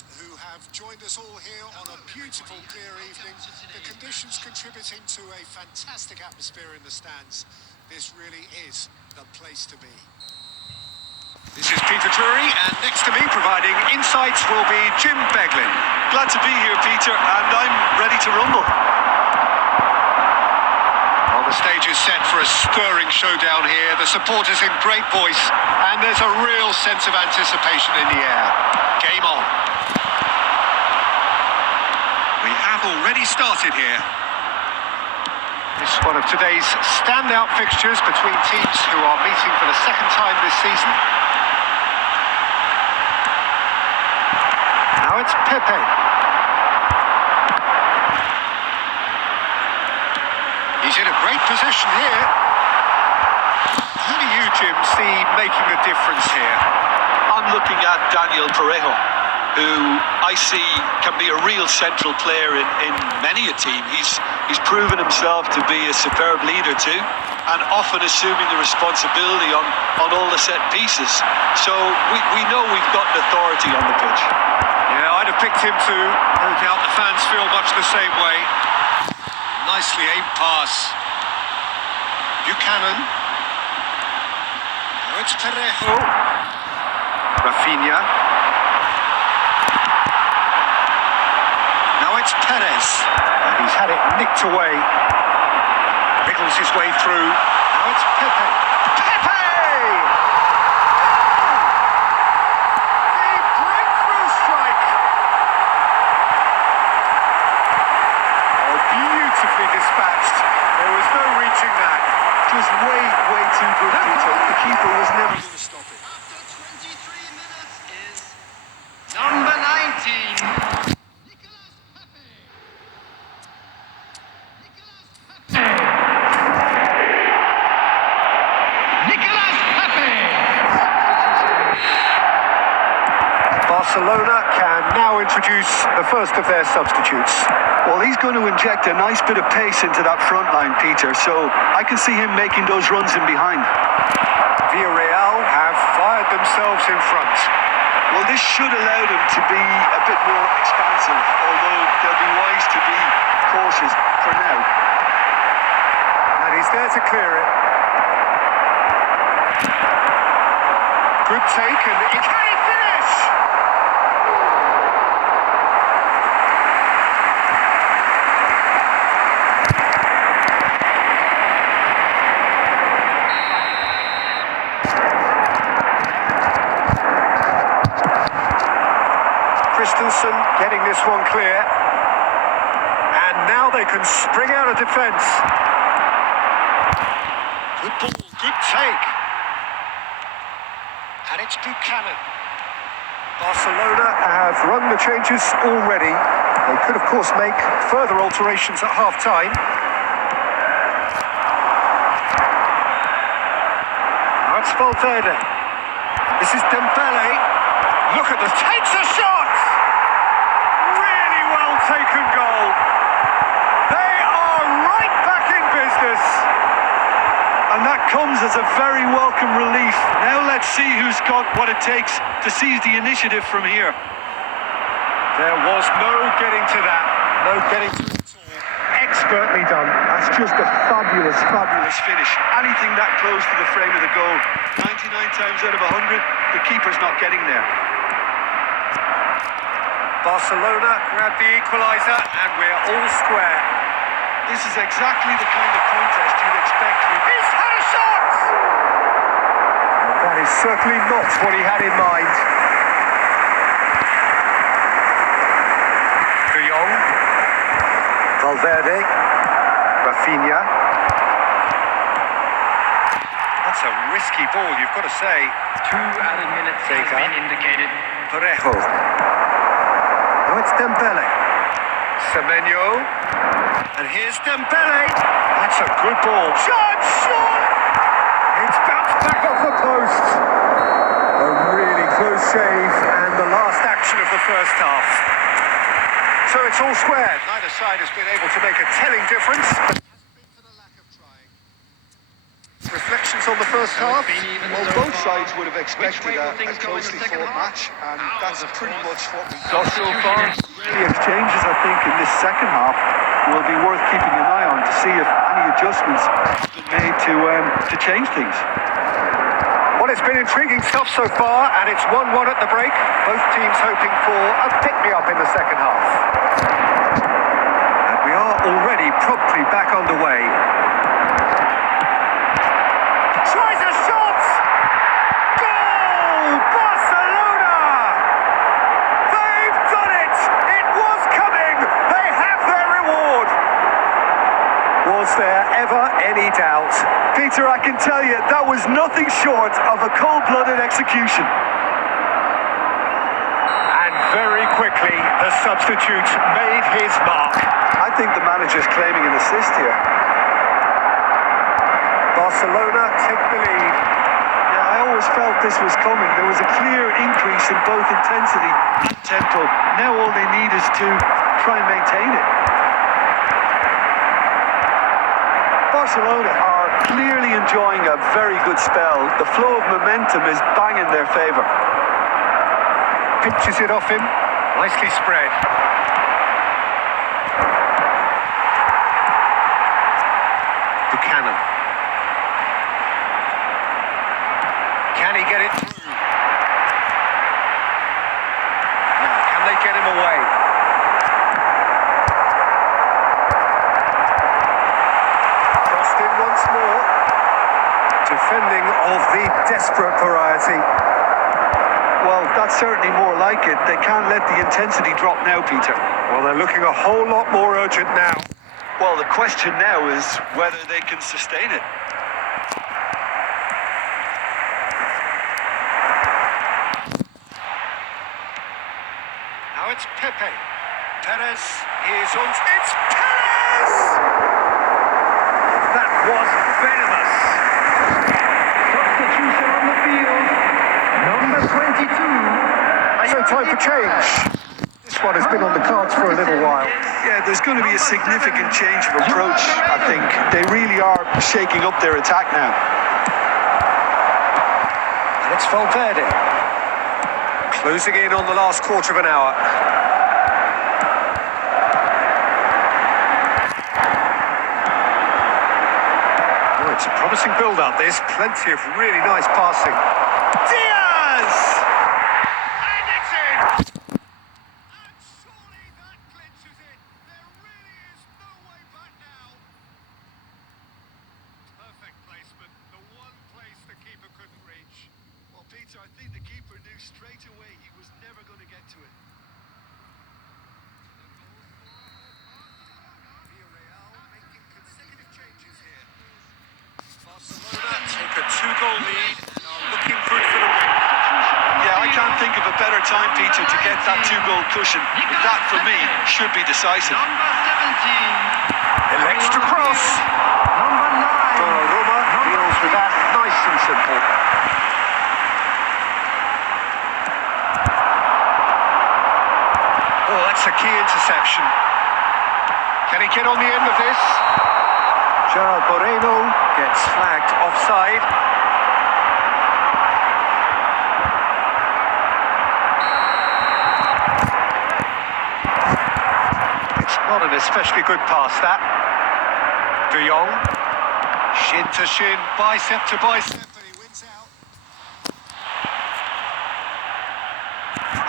fans who have joined us all here on a beautiful, clear evening. The conditions contributing to a fantastic atmosphere in the stands. This really is the place to be. This is Peter Drury, and next to me providing insights will be Jim Beglin. Glad to be here, Peter, and I'm ready to rumble. Well, the stage is set for a stirring showdown here. The supporters in great voice, and there's a real sense of anticipation in the air. Game on. We have already started here. This is one of today's standout fixtures between teams who are meeting for the second time this season. Now it's Pepe. He's in a great position here. Who do you, Jim, see making a difference here? I'm looking at Daniel Parejo, who I see can be a real central player in many a team. He's proven himself to be a superb leader too, and often assuming the responsibility on all the set pieces. So we know we've got an authority on the pitch. Yeah, I'd have picked him too. No doubt the fans feel much the same way. Nicely aimed pass. Buchanan. Now it's Parejo. Rafinha. Now it's Perez. And he's had it nicked away. Wriggles his way through. Now it's Pepe. Pepe! Dispatched. There was no reaching that. Just way too good, Peter. The keeper was never going to stop it. After 23 minutes is number 19. Nicolas Pepe. Barcelona can now introduce the first of their substitutes. Well, he's going to inject a nice bit of pace into that front line, Peter, so I can see him making those runs in behind. Villarreal have fired themselves in front. Well, this should allow them to be a bit more expansive, although they'll be wise to be cautious for now. And he's there to clear it. Good take, and can he finish? Christensen getting this one clear, and now they can spring out of defence. Good ball, good take, and it's Buchanan. Barcelona have run the changes already. They could of course make further alterations at half-time. Now it's Valverde. This is Dembele. Look at this, takes a shot! Really well taken goal. They are right back in business. And that comes as a very welcome relief. Now let's see who's got what it takes to seize the initiative from here. There was no getting to that. No getting to it at all. Expertly done. That's just a fabulous finish. Anything that close to the frame of the goal, 99 times out of 100, the keeper's not getting there. Barcelona grab the equaliser, and we're all square. This is exactly the kind of contest you'd expect. He's had a shot! That is certainly not what he had in mind. De Jong. Valverde. Rafinha. That's a risky ball, you've got to say. 2 added minutes has Baca. been indicated. Parejo. Now it's Dembele. Semenyo. And here's Dembele. That's a good ball. Shot! It's bounced back off the post. A really close shave, and the last action of the first half. So it's all squared. Neither side has been able to make a telling difference. But it hasn't been for the lack of trying. Reflection impressions on the first half? Well, both sides would have expected a closely fought match, and that's pretty much what we got so far. The exchanges, I think, in this second half will be worth keeping an eye on to see if any adjustments have been made to change things. Well, it's been intriguing stuff so far, and it's 1-1 at the break. Both teams hoping for a pick-me-up in the second half. And we are already promptly back underway. Tries a shot! Goal! Barcelona! They've done it! It was coming! They have their reward! Was there ever any doubt? Peter, I can tell you, that was nothing short of a cold-blooded execution. And very quickly, the substitute made his mark. I think the manager's claiming an assist here. Barcelona take the lead. Yeah, I always felt this was coming. There was a clear increase in both intensity and tempo. Now all they need is to try and maintain it. Barcelona are clearly enjoying a very good spell. The flow of momentum is bang in their favour. Pinches it off him. Nicely spread. Buchanan. Can he get it through? Now, can they get him away? Crossed in once more. Defending of the desperate variety. Well, that's certainly more like it. They can't let the intensity drop now, Peter. Well, they're looking a whole lot more urgent now. Well, the question now is whether they can sustain it. Now it's Pepe. Perez is on. It's Perez! That was venomous. Substitution on the field. Number 22. No time for change. This one has been on the cards for a little while. Yeah, there's going to be a significant change of approach, I think. They really are shaking up their attack now. And it's Valverde. Closing in on the last quarter of an hour. Oh, it's a promising build-up. There's plenty of really nice passing. Diaz! And it's in! And surely that clinches it. There really is no way back now. Perfect placement. The one place the keeper couldn't reach. Well, Peter, I think the keeper knew straight away he was never going to get to it. Villarreal making consecutive changes here. Barcelona take a 2-goal lead and are looking good for the win. Yeah, I can't think of a better time, Peter, to get that 2-goal cushion. That, for me, should be decisive. Number 17. Elects to cross. Number 9. Donnarumma deals with that nice and simple. Oh, that's a key interception. Can he get on the end of this? Gerard Moreno gets flagged offside. It's not an especially good pass, that. De Jong. Shin to shin, bicep to bicep, and he wins out.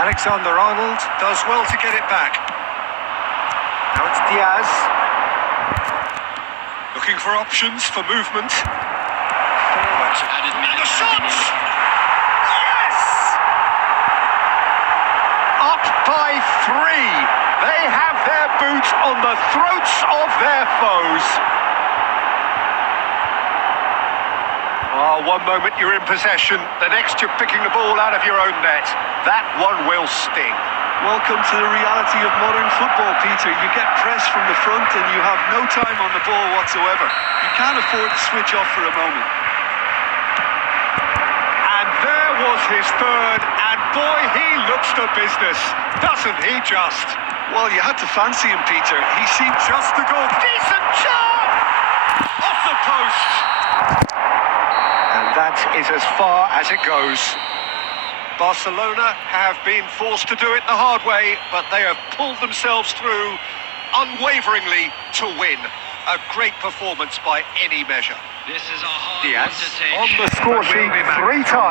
Alexander-Arnold does well to get it back. Now it's Diaz. Looking for options for movement. Forward. And the shot! Yes! Up by 3. They have their boot on the throats of their foes. Oh, one moment you're in possession, the next you're picking the ball out of your own net. That one will sting. Welcome to the reality of modern football, Peter. You get pressed from the front and you have no time on the ball whatsoever. You can't afford to switch off for a moment. And there was his third, and boy, he looks the business, doesn't he just? Well, you had to fancy him, Peter. He seemed Just the goal. Decent shot! Off the post. That is as far as it goes. Barcelona have been forced to do it the hard way, but they have pulled themselves through unwaveringly to win. A great performance by any measure. This is a hard Diaz one to take. on the score But we'll sheet be back. 3 times.